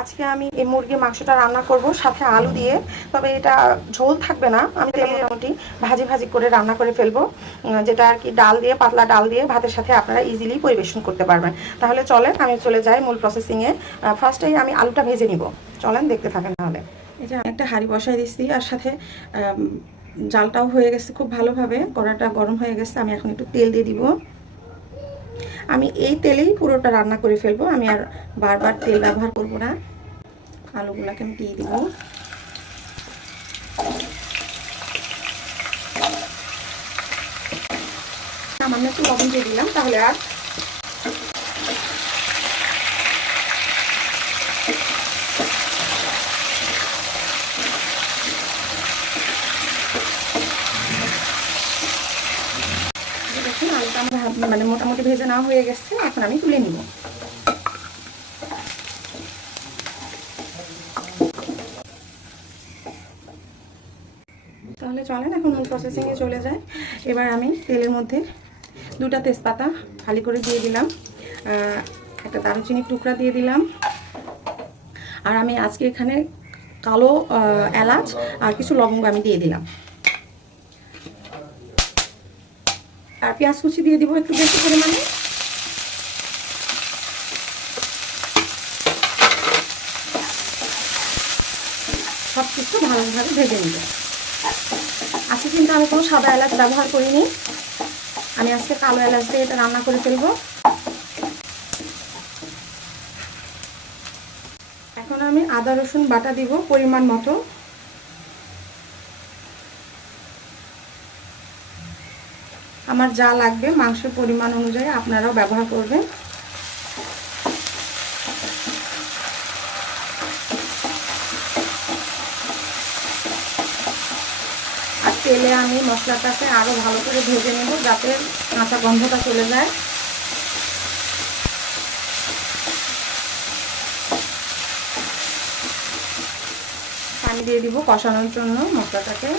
আজকে আমি এই মুরগির মাংসটা রান্না করব সাথে আলু দিয়ে, তবে এটা ঝোল থাকবে না। আমি মোটামুটি ভাজি ভাজি করে রান্না করে ফেলবো, যেটা আর কি ডাল দিয়ে, পাতলা ডাল দিয়ে ভাতের সাথে আপনারা ইজিলি পরিবেশন করতে পারবেন। তাহলে চলেন আমি চলে যাই মূল প্রসেসিংয়ে। ফার্স্টেই আমি আলুটা ভেজে নিব, চলেন দেখতে থাকেন। তাহলে এই যে আমি একটা হাঁড়ি বসাই দিচ্ছি, আর সাথে জালটাও হয়ে গেছে খুব ভালোভাবে, কড়াটা গরম হয়ে গেছে। আমি এখন একটু তেল দিয়ে দিব। আমি এই তেলেই পুরোটা রান্না করে ফেলবো, আমি আর বারবার তেল ব্যবহার করব না। আলুগুলাকে আমি দিয়ে দিব। সামান্য একটু লবণ দিয়ে দিলাম, তাহলে আর দেখুন আলুটা আমার মানে মোটামুটি ভেজে নেওয়া হয়ে গেছে। এখন আমি তুলে নিব। তাহলে চলেন এখন মূল প্রসেসিংয়ে চলে যায়। এবার আমি তেলের মধ্যে 2টা তেজপাতা খালি করে দিয়ে দিলাম, একটা দারুচিনির টুকরা দিয়ে দিলাম, আর আমি আজকে এখানে কালো এলাচ আর কিছু লবঙ্গ আমি দিয়ে দিলাম। আর পেঁয়াজ কুচি দিয়ে দিব একটু বেশি পরিমাণে। সব কিছু ভালোভাবে ভেজে নিব। আজকে কিন্তু আমি কোনো সাদা এলাচ ব্যবহার করিনি, আমি আজকে কালো এলাচ দিয়ে এটা রান্না করে ফেলবো। এখন আমি আদা রসুন বাটা দিব পরিমাণ মতো। আমার যা লাগবে মাংসের পরিমাণ অনুযায়ী আপনারাও ব্যবহার করবেন। আর তেলে আমি মশলাটাকে আরও ভালো করে ভেজে নেব, যাতে কাঁচা গন্ধটা চলে যায়। পানি দিয়ে দিব কষানোর জন্য মশলাটাকে।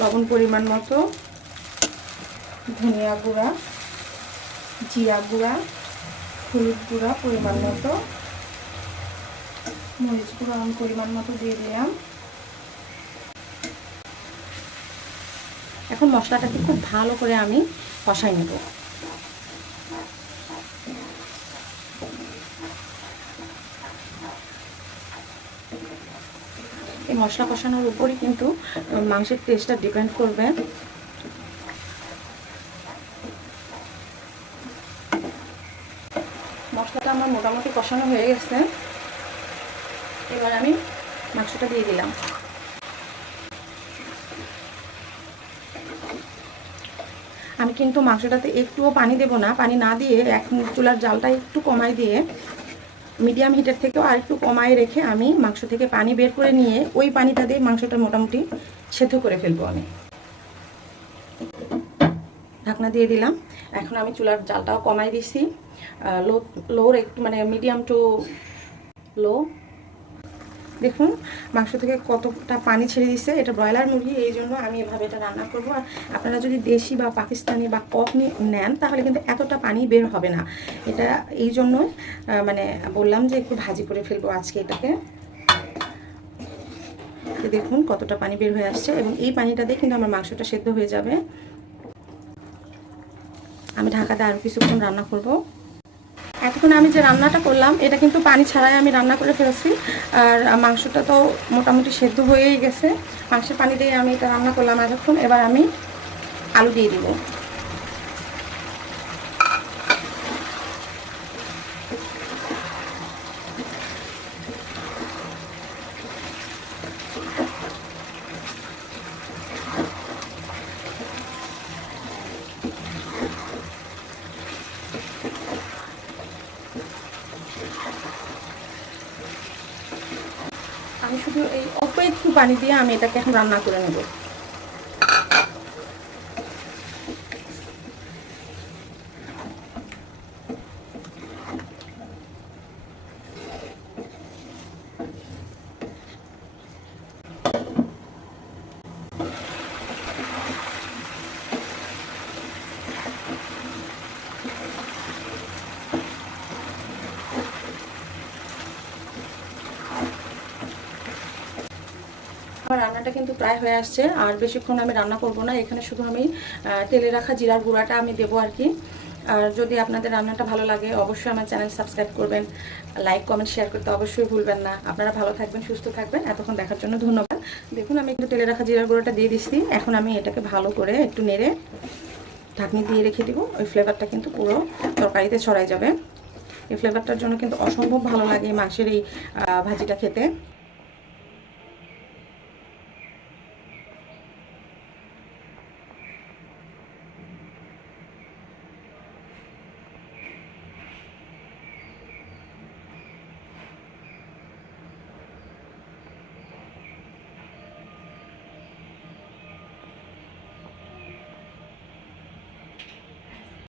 লবণ পরিমাণ মতো, ধনিয়া গুঁড়া, জিরা গুঁড়া, হলুদ গুঁড়া পরিমাণ মতো, মরিচ গুঁড়া আমি পরিমাণ মতো দিয়ে দিলাম। এখন মশলাটাকে খুব ভালো করে আমি কষাই নেব। এই মশলা কষানোর উপরই কিন্তু মাংসের টেস্টটা ডিপেন্ড করবে। মশলাটা আমার মোটামুটি কষানো হয়ে গেছে। এবার আমি মাংসটা দিয়ে দিলাম। আমি কিন্তু মাংসটাতে একটুও পানি দেব না, পানি না দিয়ে এখন চুলার জালটা একটু কমাই দিয়ে, মিডিয়াম হিটের থেকেও আর একটু কমায় রেখে আমি মাংস থেকে পানি বের করে নিয়ে ওই পানিটা দিয়ে মাংসটা মোটামুটি সেদ্ধ করে ফেলবো। আমি ঢাকনা দিয়ে দিলাম। এখন আমি চুলার জালটাও কমাই দিছি, লোর একটু মানে মিডিয়াম টু লো। দেখুন মাংস থেকে কতটা পানি ছেড়ে দিচ্ছে। এটা ব্রয়লার মুরগি, এই জন্য আমি এভাবে এটা রান্না করবো। আর আপনারা যদি দেশি বা পাকিস্তানি বা কক নেন তাহলে কিন্তু এতটা পানি বের হবে না। এটা এই জন্যই মানে বললাম যে একটু ভাজি করে ফেলবো আজকে এটাকে। দেখুন কতটা পানি বের হয়ে আসছে, এবং এই পানিটা দিয়ে কিন্তু আমার মাংসটা সেদ্ধ হয়ে যাবে। আমি ঢাকাতে আরও কিছুক্ষণ রান্না করব। এতক্ষণ আমি যে রান্নাটা করলাম এটা কিন্তু পানি ছাড়াই আমি রান্না করে ফেলছি, আর মাংসটা তো মোটামুটি সেদ্ধ হয়েই গেছে। মাংসের পানি দিয়ে আমি এটা রান্না করলাম এতক্ষণ। এবার আমি আলু দিয়ে দিব। আমি শুধু এই অল্প একটু পানি দিয়ে আমি এটাকে এখন রান্না করে নেব। আমার রান্নাটা কিন্তু প্রায় হয়ে আসছে, আর বেশিক্ষণ আমি রান্না করব না। এখানে শুধু আমি তেলে রাখা জিরার গুঁড়াটা আমি দেবো আর কি। আর যদি আপনাদের রান্নাটা ভালো লাগে অবশ্যই আমার চ্যানেল সাবস্ক্রাইব করবেন, লাইক কমেন্ট শেয়ার করতে অবশ্যই ভুলবেন না। আপনারা ভালো থাকবেন, সুস্থ থাকবেন। এতক্ষণ দেখার জন্য ধন্যবাদ। দেখুন আমি একটু তেলে রাখা জিরার গুঁড়োটা দিয়ে দিচ্ছি। এখন আমি এটাকে ভালো করে একটু নেড়ে ঢাকনি দিয়ে রেখে দিব। ওই ফ্লেভারটা কিন্তু পুরো তরকারিতে ছড়াই যাবে। এই ফ্লেভারটার জন্য কিন্তু অসম্ভব ভালো লাগে মাংসের এই ভাজিটা খেতে।